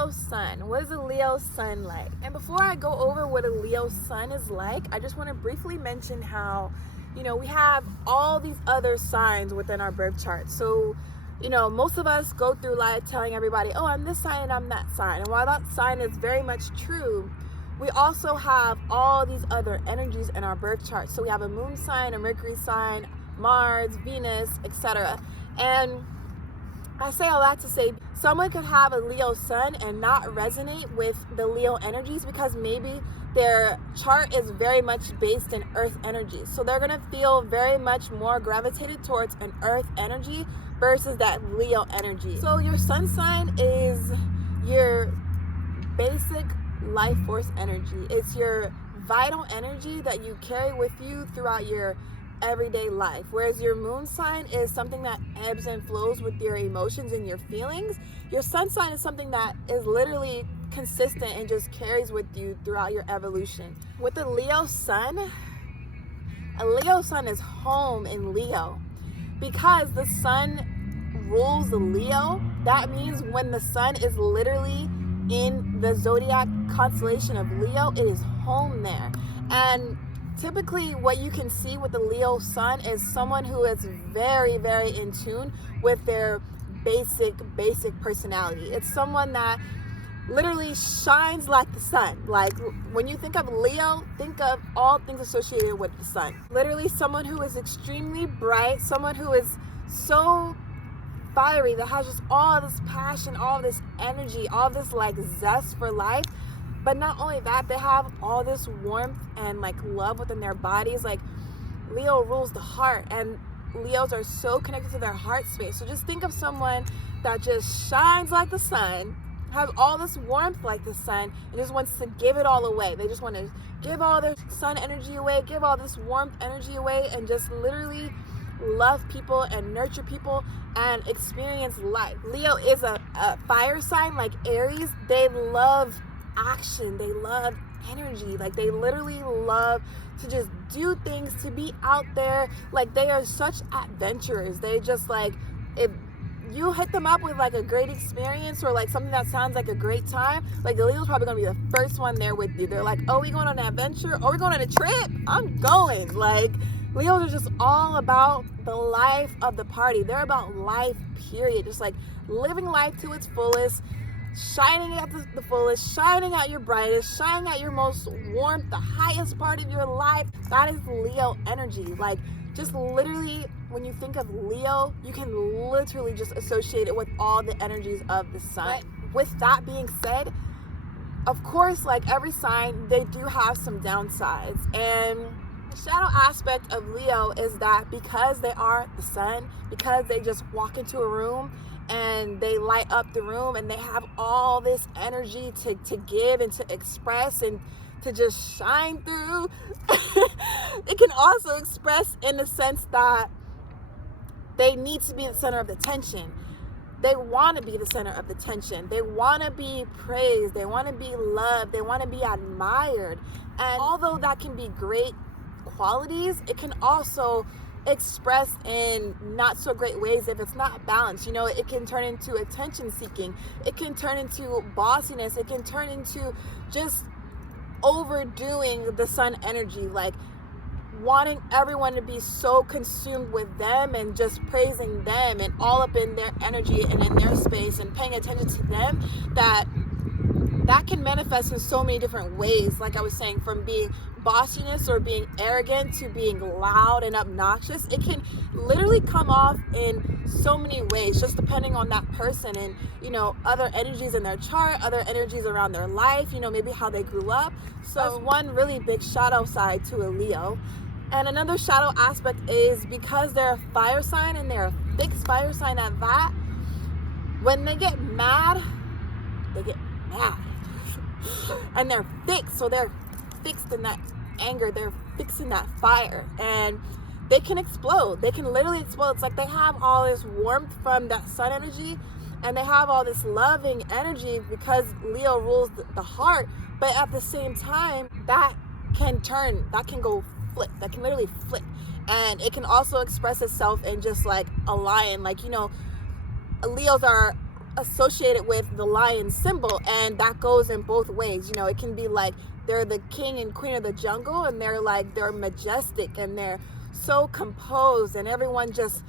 Leo sun. What is a Leo sun like? And before I go over what a Leo sun is like, I just want to briefly mention how, we have all these other signs within our birth chart. So, most of us go through life telling everybody, oh, I'm this sign and I'm that sign. And while that sign is very much true, we also have all these other energies in our birth chart. So we have a moon sign, a Mercury sign, Mars, Venus, etc. And I say all that to say someone could have a Leo sun and not resonate with the Leo energies because maybe their chart is very much based in earth energy. So they're going to feel very much more gravitated towards an earth energy versus that Leo energy. So your sun sign is your basic life force energy. It's your vital energy that you carry with you throughout your everyday life, whereas your moon sign is something that ebbs and flows with your emotions and your feelings. Your sun sign is something that is literally consistent and just carries with you throughout your evolution. With a Leo sun is home in Leo. Because the sun rules the Leo, that means when the sun is literally in the zodiac constellation of Leo, it is home there. And typically what you can see with the Leo sun is someone who is very, very in tune with their basic personality. It's someone that literally shines like the sun. Like when you think of Leo, think of all things associated with the sun. Literally someone who is extremely bright, someone who is so fiery, that has just all this passion, all this energy, all this like zest for life. But not only that, they have all this warmth and like love within their bodies. Like Leo rules the heart, and Leos are so connected to their heart space. So just think of someone that just shines like the sun, has all this warmth like the sun, and just wants to give it all away. They just want to give all their sun energy away, give all this warmth energy away, and just literally love people and nurture people and experience life. Leo is a fire sign like Aries. They love action, they love energy, like they literally love to just do things, to be out there. Like they are such adventurers. They just like, if you hit them up with like a great experience or like something that sounds like a great time, like the Leo's probably gonna be the first one there with you. They're like, oh, we going on an adventure? Oh, we going on a trip? I'm going. Like Leos are just all about the life of the party. They're about life, period. Just like living life to its fullest, shining at the fullest, shining at your brightest, shining at your most warmth, the highest part of your life. That is Leo energy. Like just literally when you think of Leo, you can literally just associate it with all the energies of the sun. But with that being said, of course, like every sign, they do have some downsides. And the shadow aspect of Leo is that because they are the sun, because they just walk into a room and they light up the room and they have all this energy to give and to express and to just shine through, it can also express in the sense that they need to be the center of the attention. They want to be the center of the attention. They want to be praised. They want to be loved. They want to be admired. And although that can be great qualities, it can also express in not so great ways if it's not balanced. It can turn into attention seeking. It can turn into bossiness. It can turn into just overdoing the sun energy, like wanting everyone to be so consumed with them and just praising them and all up in their energy and in their space and paying attention to them, that can manifest in so many different ways. Like I was saying, from being bossiness or being arrogant to being loud and obnoxious. It can literally come off in so many ways, just depending on that person and, other energies in their chart, other energies around their life, maybe how they grew up. So that's one really big shadow side to a Leo. And another shadow aspect is because they're a fire sign and they're a fixed fire sign at that, when they get mad, they get mad. And they're fixed, so they're fixed in that anger, they're fixed in that fire, and they can explode. They can literally explode. It's like they have all this warmth from that sun energy, and they have all this loving energy because Leo rules the heart, but at the same time, that can go flip, that can literally flip, and it can also express itself in just like a lion. Like, Leos are associated with the lion symbol, and that goes in both ways. You know, it can be like they're the king and queen of the jungle, and they're majestic and they're so composed, and everyone just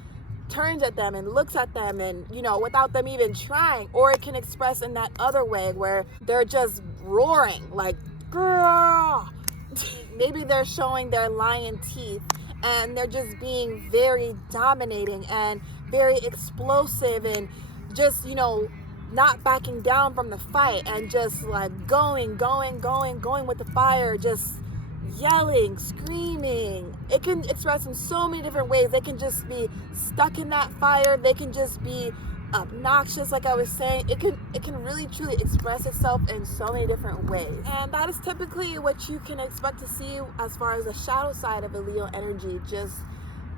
turns at them and looks at them, and you know, without them even trying. Or it can express in that other way where they're just roaring like, girl. Maybe they're showing their lion teeth, and they're just being very dominating and very explosive, and just, you know, not backing down from the fight, and just like going with the fire, just yelling, screaming. It can express in so many different ways. They can just be stuck in that fire. They can just be obnoxious, like I was saying. It can really truly express itself in so many different ways, and that is typically what you can expect to see as far as the shadow side of a Leo energy. Just,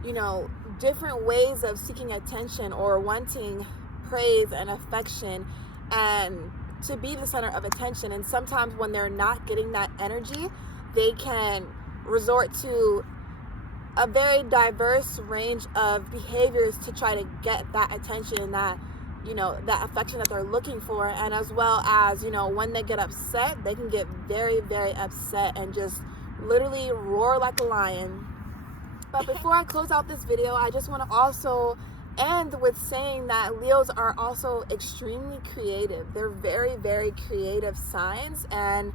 you know, different ways of seeking attention or wanting praise and affection, and to be the center of attention. And sometimes when they're not getting that energy, they can resort to a very diverse range of behaviors to try to get that attention and that, you know, that affection that they're looking for. And as well as, you know, when they get upset, they can get very, very upset and just literally roar like a lion. But before I close out this video, I just want to also end with saying that Leos are also extremely creative. They're very, very creative signs, and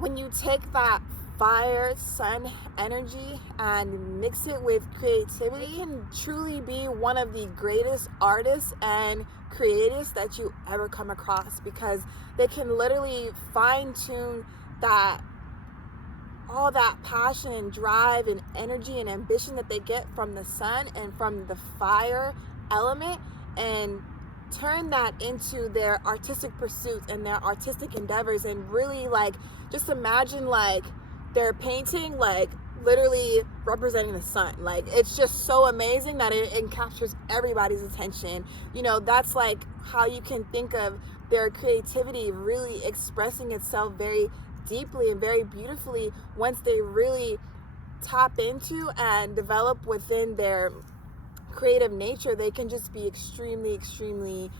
when you take that fire sun energy and mix it with creativity, it can truly be one of the greatest artists and creatives that you ever come across, because they can literally fine-tune that, all that passion and drive and energy and ambition that they get from the sun and from the fire element, and turn that into their artistic pursuits and their artistic endeavors. And really, like, just imagine like they're painting, like literally representing the sun. Like, it's just so amazing that it captures everybody's attention. You know, that's like how you can think of their creativity really expressing itself very deeply and very beautifully once they really tap into and develop within their creative nature. They can just be extremely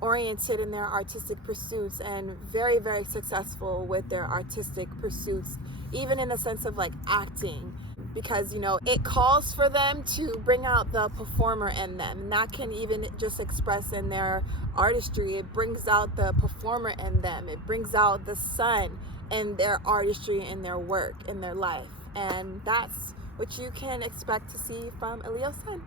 oriented in their artistic pursuits, and very, very successful with their artistic pursuits, even in the sense of like acting, because, you know, it calls for them to bring out the performer in them, and that can even just express in their artistry. It brings out the performer in them. It brings out the sun in their artistry, in their work, in their life. And that's what you can expect to see from a Leo sun.